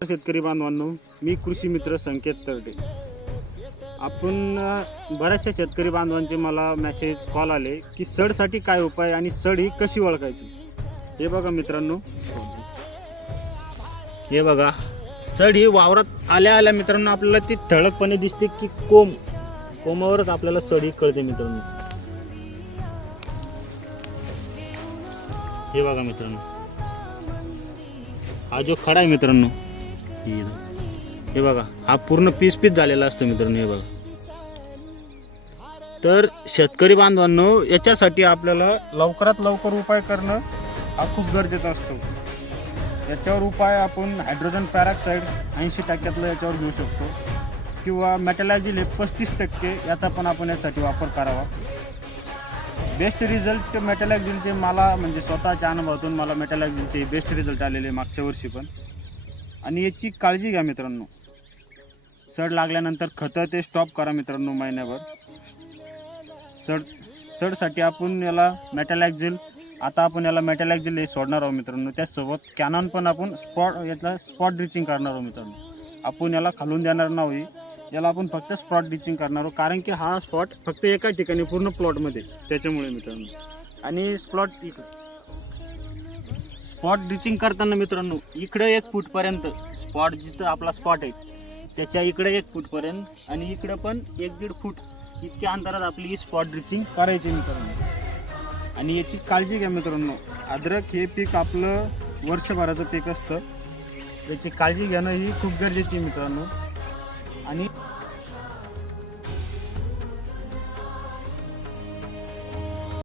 शेतकरी बांधवांनो, मी कृषी मित्र संकेत तरडे. आपण बऱ्याचशा शेतकरी बांधवांचे मला मेसेज कॉल आले की सडसाठी काय उपाय आणि सड ही कशी ओळखायची. हे बघा मित्रांनो, हे बघा सड ही वावरात आल्या आल्या मित्रांनो आपल्याला ती ठळकपणे दिसते की कोमावरच आपल्याला सड ही कळते मित्रांनो. हे बघा मित्रांनो, हा जो खडा आहे मित्रांनो, हे बघा हा पूर्ण पीस झालेला असतो मित्रांनो. हे बघा, तर शेतकरी बांधवांनो याच्यासाठी आपल्याला लवकरात लवकर उपाय करणं हा खूप गरजेचा असतो. याच्यावर उपाय आपण हायड्रोजन पॅरॉक्साईड 80% याच्यावर घेऊ शकतो किंवा मेटॅलायझिल 35% याचा पण आपण यासाठी वापर करावा. बेस्ट रिझल्ट मेटॅलायझिलचे मला म्हणजे स्वतःच्या अनुभवातून मला मेटॅलायझिलचे बेस्ट रिझल्ट आलेले मागच्या वर्षी पण. आणि याची काळजी घ्या मित्रांनो. सड लागल्यानंतर खतं ते स्टॉप करा मित्रांनो महिन्याभर. सडसाठी आपण याला मेटॅलायझिल हे सोडणार आहोत मित्रांनो. त्याचसोबत कॅनॉन पण आपण स्पॉट ड्रिचिंग करणार आहोत मित्रांनो. आपण याला खालून देणार नाही, याला आपण फक्त स्पॉट ड्रिचिंग करणार आहोत, कारण की हा स्पॉट फक्त एका ठिकाणी पूर्ण प्लॉटमध्ये, त्याच्यामुळे मित्रांनो. आणि स्पॉट ड्रिचिंग करताना मित्रांनो इकडे 1 फूटपर्यंत स्पॉट, जिथं आपला स्पॉट आहे त्याच्या इकडे 1 फूटपर्यंत आणि इकडे पण 1-1.5 फूट इतक्या अंतरात आपली स्पॉट ड्रिचिंग करायची मित्रांनो. आणि याची काळजी घ्या मित्रांनो. अद्रक हे पीक आपलं वर्षभराचं पीक असतं, याची काळजी घेणं ही खूप गरजेची मित्रांनो. आणि